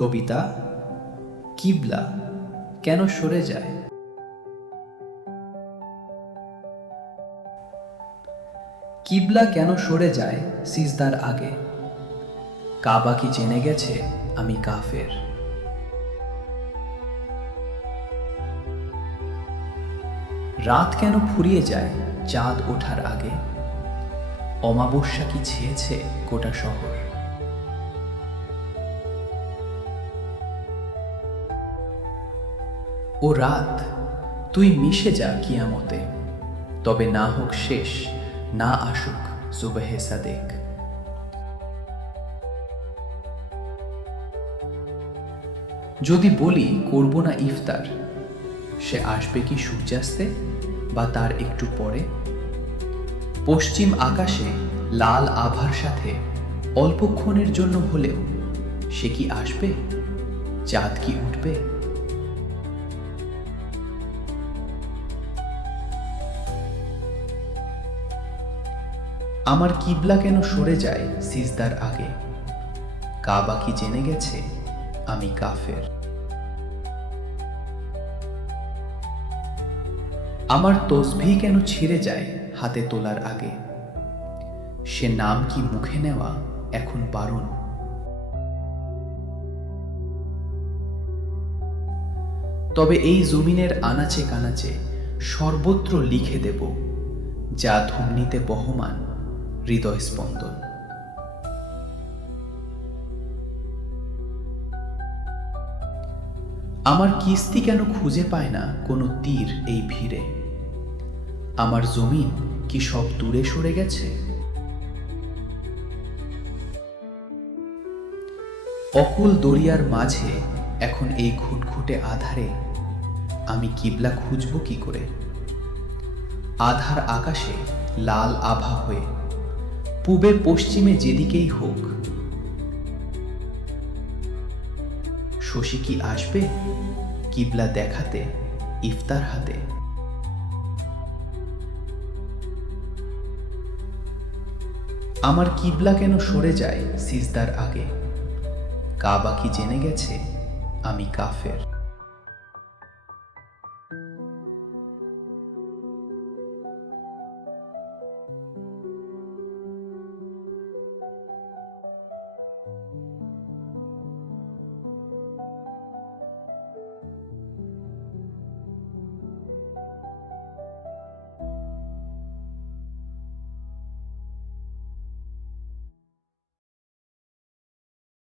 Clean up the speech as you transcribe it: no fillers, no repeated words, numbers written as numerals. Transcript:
কবিতা কিবলা কেন সরে যায়। কিবলা কেন সরে যায় সিজদার আগে, কাবা কি জেনে গেছে আমি কাফের। রাত কেন ফুরিয়ে যায় চাঁদ ওঠার আগে, অমাবস্যা কি ছেয়েছে গোটা শহর। ও রাত তুই মিশে যা কিয়ামতে, তবে না হোক শেষ, না আসুক সুবহে সাদেক। যদি বলি করব না ইফতার, সে আসবে কি সূর্যাস্তে বা তার একটু পরে। পশ্চিম আকাশে লাল আভার সাথে অল্পক্ষণের জন্য হলেও সে কি আসবে, চাঁদ কি উঠবে। আমার কিবলা কেন সরে যায় সিজদার আগে, কাবা কি জেনে গেছে আমি কাফের। আমার তসবিহ কেন ছিঁড়ে যায় হাতে তোলার আগে, সে নাম কি মুখে নেওয়া এখন বারণ। তবে এই জমিনের আনাচে কানাচে সর্বত্র লিখে দেব, যা ধুমনিতে বহমান হৃদয় স্পন্দন। আমার কিস্তি কেন খুঁজে পায় না কোনো তীর এই ভিড়ে, আমার জমিন কি সব দূরে সরে গেছে। অকুল দরিয়ার মাঝে এখন এই ঘুটঘুটে আধারে আমি কিবলা খুঁজব কি করে। আধার আকাশে লাল আভা হয়ে পূবে পশ্চিমে যেদিকেই হোক, শশী কি আসবে কিবলা দেখাতে ইফতার হাতে। আমার কিবলা কেন সরে যায় সিজদার আগে, কাবা কি জেনে গেছে আমি কাফের।